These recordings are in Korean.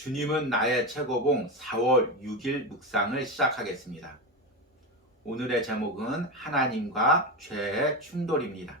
주님은 나의 최고봉 4월 6일 묵상을 시작하겠습니다. 오늘의 제목은 하나님과 죄의 충돌입니다.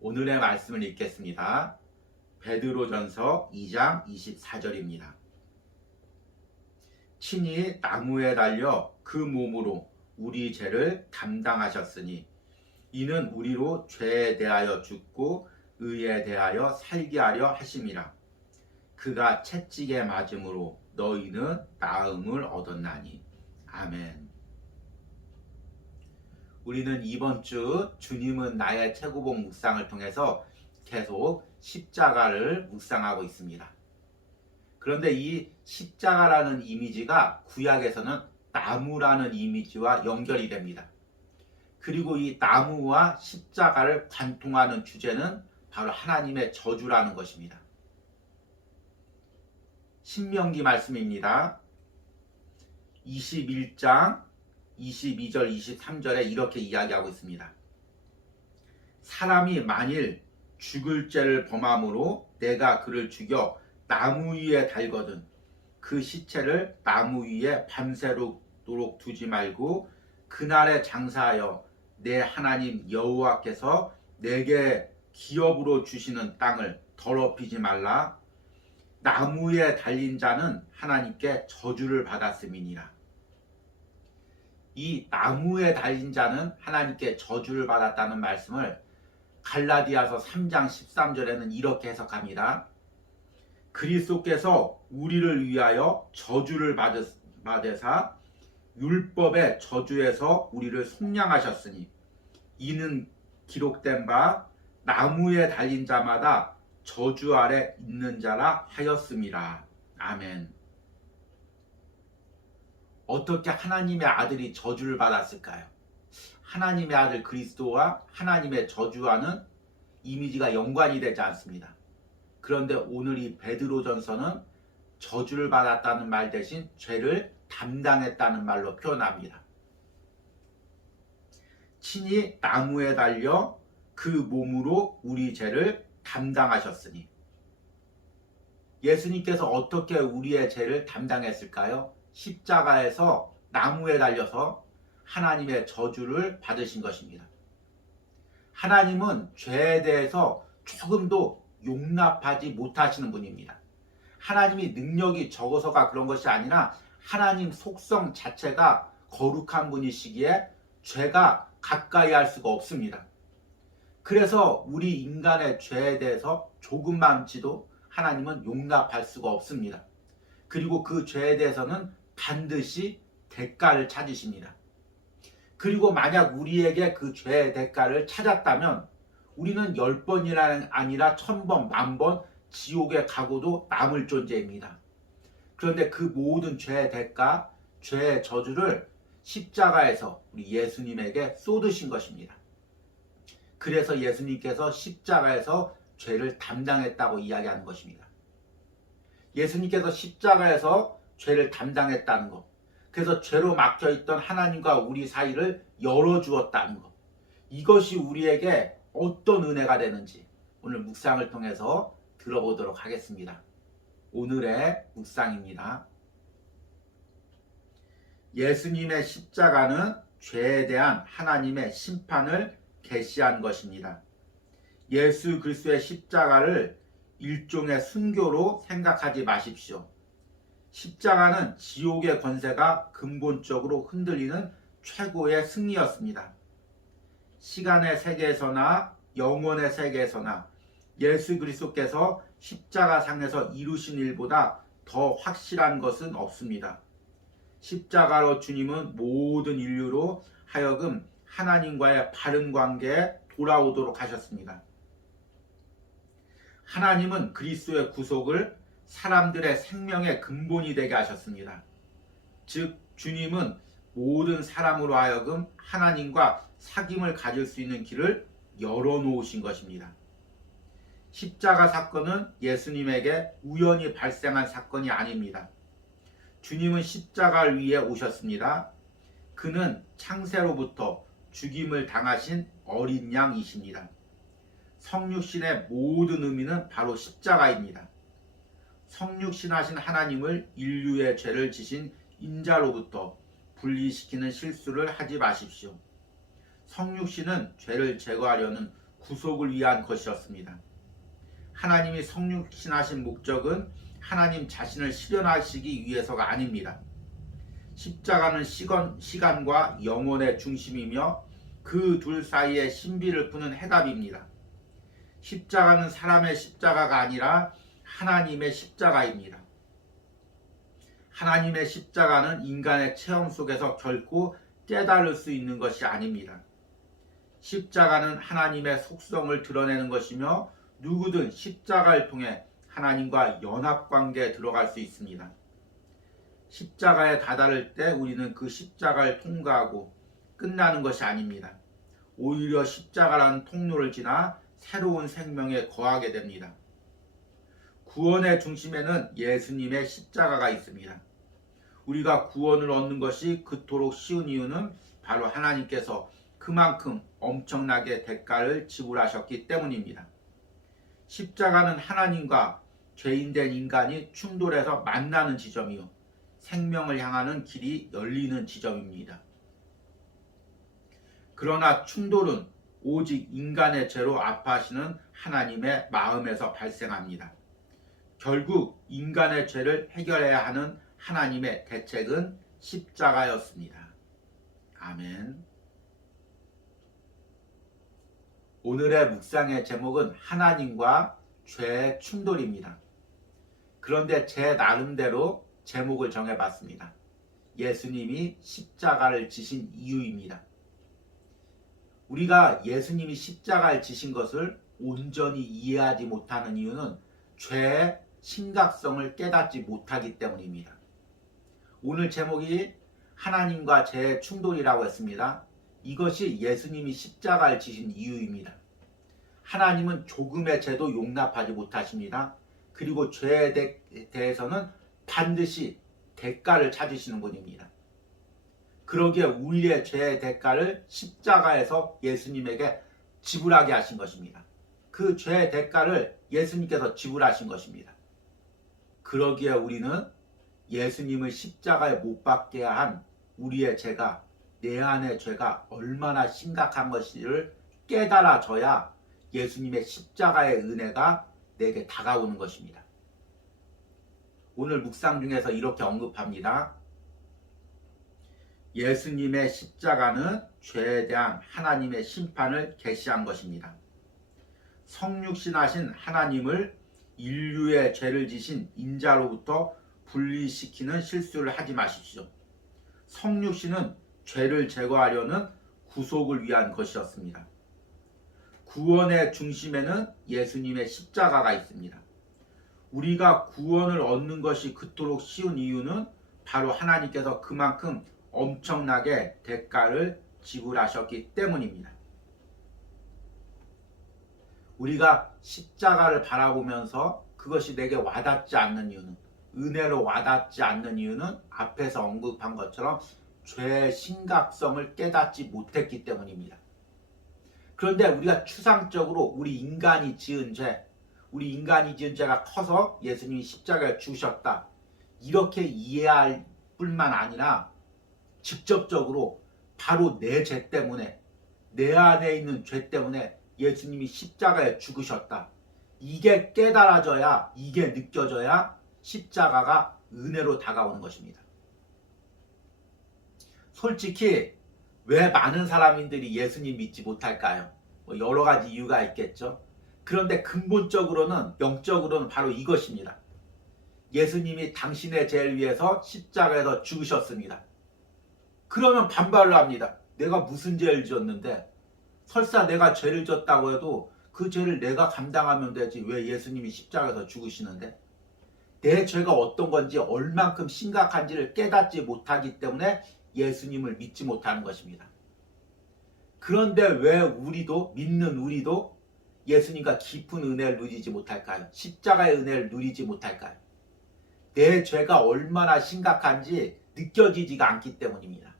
오늘의 말씀을 읽겠습니다. 베드로전서 2장 24절입니다. 친히 나무에 달려 그 몸으로 우리 죄를 담당하셨으니 이는 우리로 죄에 대하여 죽고 의에 대하여 살게 하려 하심이라. 그가 채찍에 맞음으로 너희는 나음을 얻었나니. 아멘. 우리는 이번 주 주님은 나의 최고봉 묵상을 통해서 계속 십자가를 묵상하고 있습니다. 그런데 이 십자가라는 이미지가 구약에서는 나무라는 이미지와 연결이 됩니다. 그리고 이 나무와 십자가를 관통하는 주제는 바로 하나님의 저주라는 것입니다. 신명기 말씀입니다. 21장 22절 23절에 이렇게 이야기하고 있습니다. 사람이 만일 죽을 죄를 범함으로 내가 그를 죽여 나무 위에 달거든 그 시체를 나무 위에 밤새도록 두지 말고 그날에 장사하여 내 하나님 여호와께서 내게 기업으로 주시는 땅을 더럽히지 말라 나무에 달린 자는 하나님께 저주를 받았음이니라. 이 나무에 달린 자는 하나님께 저주를 받았다는 말씀을 갈라디아서 3장 13절에는 이렇게 해석합니다. 그리스도께서 우리를 위하여 저주를 받으사 율법의 저주에서 우리를 속량하셨으니 이는 기록된 바 나무에 달린 자마다 저주 아래 있는 자라 하였음이라. 아멘. 어떻게 하나님의 아들이 저주를 받았을까요? 하나님의 아들 그리스도와 하나님의 저주와는 이미지가 연관이 되지 않습니다. 그런데 오늘 이 베드로전서는 저주를 받았다는 말 대신 죄를 담당했다는 말로 표현합니다. 친히 나무에 달려 그 몸으로 우리 죄를 담당하셨으니 예수님께서 어떻게 우리의 죄를 담당했을까요? 십자가에서 나무에 달려서 하나님의 저주를 받으신 것입니다. 하나님은 죄에 대해서 조금도 용납하지 못하시는 분입니다. 하나님이 능력이 적어서가 그런 것이 아니라 하나님 속성 자체가 거룩한 분이시기에 죄가 가까이 할 수가 없습니다. 그래서 우리 인간의 죄에 대해서 조금만치도 하나님은 용납할 수가 없습니다. 그리고 그 죄에 대해서는 반드시 대가를 찾으십니다. 그리고 만약 우리에게 그 죄의 대가를 찾았다면 우리는 열 번이나 아니라 천 번, 만 번 지옥에 가고도 남을 존재입니다. 그런데 그 모든 죄의 대가, 죄의 저주를 십자가에서 우리 예수님에게 쏟으신 것입니다. 그래서 예수님께서 십자가에서 죄를 담당했다고 이야기하는 것입니다. 예수님께서 십자가에서 죄를 담당했다는 것. 그래서 죄로 막혀 있던 하나님과 우리 사이를 열어 주었다는 것. 이것이 우리에게 어떤 은혜가 되는지 오늘 묵상을 통해서 들어보도록 하겠습니다. 오늘의 묵상입니다. 예수님의 십자가는 죄에 대한 하나님의 심판을 계시한 것입니다. 예수 그리스도의 십자가를 일종의 순교로 생각하지 마십시오. 십자가는 지옥의 권세가 근본적으로 흔들리는 최고의 승리였습니다. 시간의 세계에서나 영원의 세계에서나 예수 그리스도께서 십자가 상에서 이루신 일보다 더 확실한 것은 없습니다. 십자가로 주님은 모든 인류로 하여금 하나님과의 바른 관계에 돌아오도록 하셨습니다. 하나님은 그리스도의 구속을 사람들의 생명의 근본이 되게 하셨습니다. 즉 주님은 모든 사람으로 하여금 하나님과 사귐을 가질 수 있는 길을 열어 놓으신 것입니다. 십자가 사건은 예수님에게 우연히 발생한 사건이 아닙니다. 주님은 십자가를 위해 오셨습니다. 그는 창세로부터 죽임을 당하신 어린 양이십니다. 성육신의 모든 의미는 바로 십자가입니다. 성육신하신 하나님을 인류의 죄를 지신 인자로부터 분리시키는 실수를 하지 마십시오. 성육신은 죄를 제거하려는 구속을 위한 것이었습니다. 하나님이 성육신하신 목적은 하나님 자신을 실현하시기 위해서가 아닙니다. 십자가는 시간, 시간과 영혼의 중심이며 그 둘 사이의 신비를 푸는 해답입니다. 십자가는 사람의 십자가가 아니라 하나님의 십자가입니다. 하나님의 십자가는 인간의 체험 속에서 결코 깨달을 수 있는 것이 아닙니다. 십자가는 하나님의 속성을 드러내는 것이며 누구든 십자가를 통해 하나님과 연합 관계에 들어갈 수 있습니다. 십자가에 다다를 때 우리는 그 십자가를 통과하고 끝나는 것이 아닙니다. 오히려 십자가라는 통로를 지나 새로운 생명에 거하게 됩니다. 구원의 중심에는 예수님의 십자가가 있습니다. 우리가 구원을 얻는 것이 그토록 쉬운 이유는 바로 하나님께서 그만큼 엄청나게 대가를 지불하셨기 때문입니다. 십자가는 하나님과 죄인된 인간이 충돌해서 만나는 지점이요. 생명을 향하는 길이 열리는 지점입니다. 그러나 충돌은 오직 인간의 죄로 아파하시는 하나님의 마음에서 발생합니다. 결국 인간의 죄를 해결해야 하는 하나님의 대책은 십자가였습니다. 아멘. 오늘의 묵상의 제목은 하나님과 죄의 충돌입니다. 그런데 제 나름대로 제목을 정해봤습니다. 예수님이 십자가를 지신 이유입니다. 우리가 예수님이 십자가를 지신 것을 온전히 이해하지 못하는 이유는 죄의 심각성을 깨닫지 못하기 때문입니다. 오늘 제목이 하나님과 죄의 충돌이라고 했습니다. 이것이 예수님이 십자가를 지신 이유입니다. 하나님은 조금의 죄도 용납하지 못하십니다. 그리고 죄에 대, 대해서는 반드시 대가를 찾으시는 분입니다. 그러기에 우리의 죄의 대가를 십자가에서 예수님에게 지불하게 하신 것입니다. 그 죄의 대가를 예수님께서 지불하신 것입니다. 그러기에 우리는 예수님을 십자가에 못 박게 한 우리의 죄가 내 안의 죄가 얼마나 심각한 것을 깨달아져야 예수님의 십자가의 은혜가 내게 다가오는 것입니다. 오늘 묵상 중에서 이렇게 언급합니다. 예수님의 십자가는 죄에 대한 하나님의 심판을 계시한 것입니다. 성육신하신 하나님을 인류의 죄를 지신 인자로부터 분리시키는 실수를 하지 마십시오. 성육신은 죄를 제거하려는 구속을 위한 것이었습니다. 구원의 중심에는 예수님의 십자가가 있습니다. 우리가 구원을 얻는 것이 그토록 쉬운 이유는 바로 하나님께서 그만큼 엄청나게 대가를 지불하셨기 때문입니다. 우리가 십자가를 바라보면서 그것이 내게 와닿지 않는 이유는 은혜로 와닿지 않는 이유는 앞에서 언급한 것처럼 죄의 심각성을 깨닫지 못했기 때문입니다. 그런데 우리가 추상적으로 우리 인간이 지은 죄, 우리 인간이 지은 죄가 커서 예수님이 십자가를 주셨다. 이렇게 이해할 뿐만 아니라 직접적으로 바로 내 죄 때문에 내 안에 있는 죄 때문에 예수님이 십자가에 죽으셨다. 이게 깨달아져야 이게 느껴져야 십자가가 은혜로 다가오는 것입니다. 솔직히 왜 많은 사람들이 예수님 믿지 못할까요? 뭐 여러 가지 이유가 있겠죠. 그런데 근본적으로는 영적으로는 바로 이것입니다. 예수님이 당신의 죄를 위해서 십자가에서 죽으셨습니다. 그러면 반발을 합니다. 내가 무슨 죄를 지었는데 설사 내가 죄를 졌다고 해도 그 죄를 내가 감당하면 되지 왜 예수님이 십자가에서 죽으시는데 내 죄가 어떤 건지 얼만큼 심각한지를 깨닫지 못하기 때문에 예수님을 믿지 못하는 것입니다. 그런데 왜 우리도 믿는 우리도 예수님과 깊은 은혜를 누리지 못할까요? 십자가의 은혜를 누리지 못할까요? 내 죄가 얼마나 심각한지 느껴지지가 않기 때문입니다.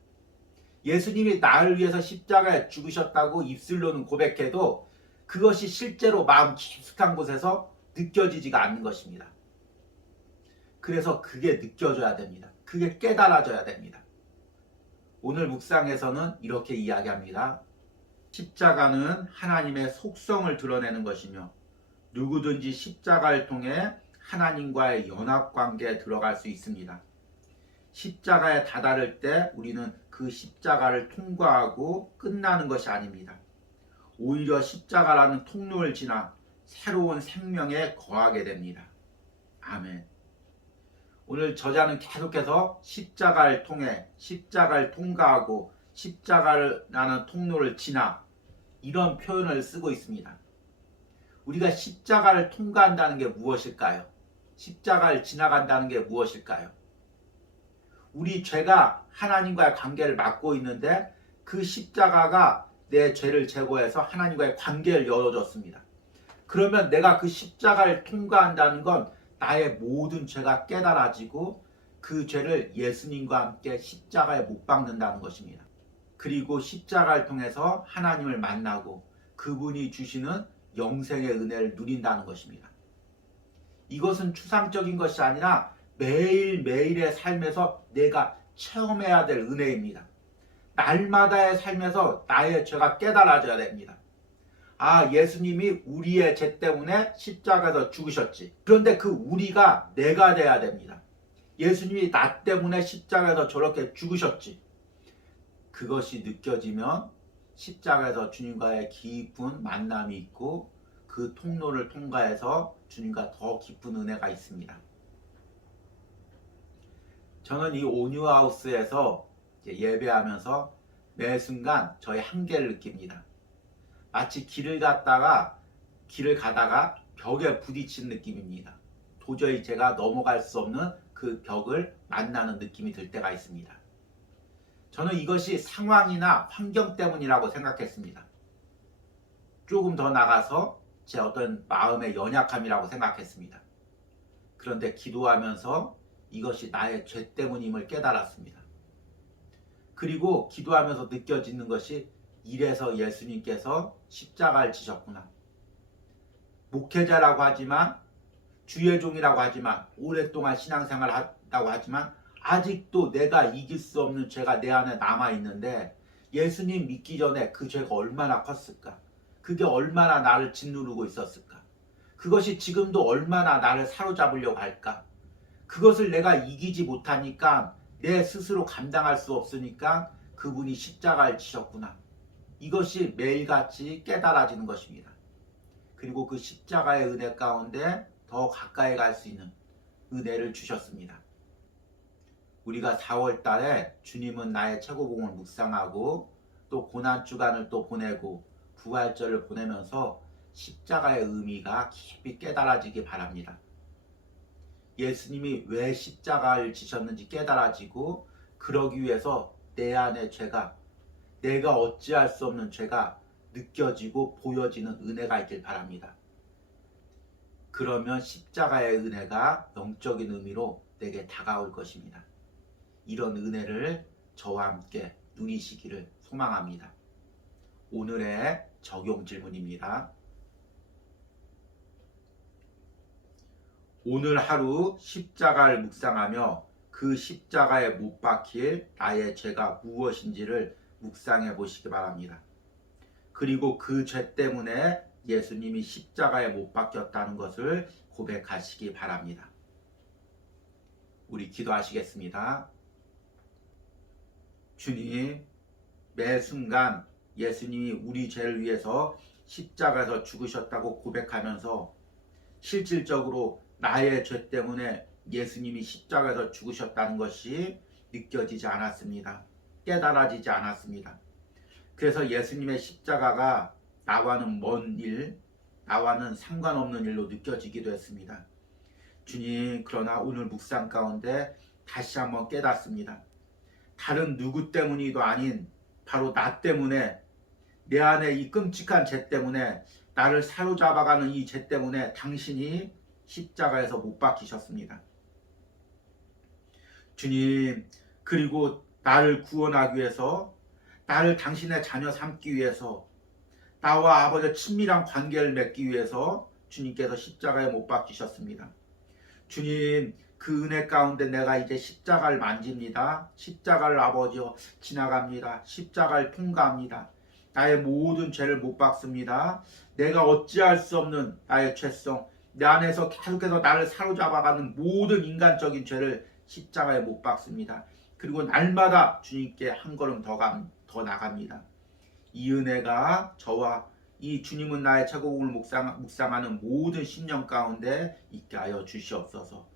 예수님이 나를 위해서 십자가에 죽으셨다고 입술로는 고백해도 그것이 실제로 마음 깊숙한 곳에서 느껴지지가 않는 것입니다. 그래서 그게 느껴져야 됩니다. 그게 깨달아져야 됩니다. 오늘 묵상에서는 이렇게 이야기합니다. 십자가는 하나님의 속성을 드러내는 것이며 누구든지 십자가를 통해 하나님과의 연합 관계에 들어갈 수 있습니다. 십자가에 다다를 때 우리는 그 십자가를 통과하고 끝나는 것이 아닙니다. 오히려 십자가라는 통로를 지나 새로운 생명에 거하게 됩니다. 아멘. 오늘 저자는 계속해서 십자가를 통해 십자가를 통과하고 십자가라는 통로를 지나 이런 표현을 쓰고 있습니다. 우리가 십자가를 통과한다는 게 무엇일까요? 십자가를 지나간다는 게 무엇일까요? 우리 죄가 하나님과의 관계를 막고 있는데 그 십자가가 내 죄를 제거해서 하나님과의 관계를 열어줬습니다. 그러면 내가 그 십자가를 통과한다는 건 나의 모든 죄가 깨달아지고 그 죄를 예수님과 함께 십자가에 못 박는다는 것입니다. 그리고 십자가를 통해서 하나님을 만나고 그분이 주시는 영생의 은혜를 누린다는 것입니다. 이것은 추상적인 것이 아니라 매일매일의 삶에서 내가 체험해야 될 은혜입니다. 날마다의 삶에서 나의 죄가 깨달아져야 됩니다. 아, 예수님이 우리의 죄 때문에 십자가에서 죽으셨지. 그런데 그 우리가 내가 돼야 됩니다. 예수님이 나 때문에 십자가에서 저렇게 죽으셨지. 그것이 느껴지면 십자가에서 주님과의 깊은 만남이 있고 그 통로를 통과해서 주님과 더 깊은 은혜가 있습니다. 저는 이 오뉴하우스에서 예배하면서 매 순간 저의 한계를 느낍니다. 마치 길을 갔다가 길을 가다가 벽에 부딪힌 느낌입니다. 도저히 제가 넘어갈 수 없는 그 벽을 만나는 느낌이 들 때가 있습니다. 저는 이것이 상황이나 환경 때문이라고 생각했습니다. 조금 더 나가서 제 어떤 마음의 연약함이라고 생각했습니다. 그런데 기도하면서 이것이 나의 죄 때문임을 깨달았습니다. 그리고 기도하면서 느껴지는 것이 이래서 예수님께서 십자가를 지셨구나. 목회자라고 하지만 주의 종이라고 하지만 오랫동안 신앙생활 한다고 하지만 아직도 내가 이길 수 없는 죄가 내 안에 남아 있는데 예수님 믿기 전에 그 죄가 얼마나 컸을까? 그게 얼마나 나를 짓누르고 있었을까? 그것이 지금도 얼마나 나를 사로잡으려고 할까? 그것을 내가 이기지 못하니까 내 스스로 감당할 수 없으니까 그분이 십자가를 지셨구나. 이것이 매일같이 깨달아지는 것입니다. 그리고 그 십자가의 은혜 가운데 더 가까이 갈 수 있는 은혜를 주셨습니다. 우리가 4월 달에 주님은 나의 최고봉을 묵상하고 또 고난 주간을 또 보내고 부활절을 보내면서 십자가의 의미가 깊이 깨달아지기 바랍니다. 예수님이 왜 십자가를 지셨는지 깨달아지고 그러기 위해서 내 안의 죄가 내가 어찌할 수 없는 죄가 느껴지고 보여지는 은혜가 있길 바랍니다. 그러면 십자가의 은혜가 영적인 의미로 내게 다가올 것입니다. 이런 은혜를 저와 함께 누리시기를 소망합니다. 오늘의 적용 질문입니다. 오늘 하루 십자가를 묵상하며 그 십자가에 못 박힐 나의 죄가 무엇인지를 묵상해 보시기 바랍니다. 그리고 그 죄 때문에 예수님이 십자가에 못 박혔다는 것을 고백하시기 바랍니다. 우리 기도하시겠습니다. 주님, 매 순간 예수님이 우리 죄를 위해서 십자가에서 죽으셨다고 고백하면서 실질적으로 나의 죄 때문에 예수님이 십자가에서 죽으셨다는 것이 느껴지지 않았습니다. 깨달아지지 않았습니다. 그래서 예수님의 십자가가 나와는 먼 일, 나와는 상관없는 일로 느껴지기도 했습니다. 주님, 그러나 오늘 묵상 가운데 다시 한번 깨닫습니다. 다른 누구 때문이도 아닌 바로 나 때문에 내 안에 이 끔찍한 죄 때문에 나를 사로잡아가는 이 죄 때문에 당신이 십자가에서 못 박히셨습니다. 주님, 그리고 나를 구원하기 위해서, 나를 당신의 자녀 삼기 위해서, 나와 아버지의 친밀한 관계를 맺기 위해서 주님께서 십자가에 못 박히셨습니다. 주님, 그 은혜 가운데 내가 이제 십자가를 만집니다. 십자가를 아버지여 지나갑니다. 십자가를 통과합니다. 나의 모든 죄를 못 박습니다. 내가 어찌할 수 없는 나의 죄성, 내 안에서 계속해서 나를 사로잡아가는 모든 인간적인 죄를 십자가에 못 박습니다. 그리고 날마다 주님께 한 걸음 더, 감, 더 나갑니다. 이 은혜가 저와 이 주님은 나의 최고국을 묵상, 묵상하는 모든 신령 가운데 있게 하여 주시옵소서.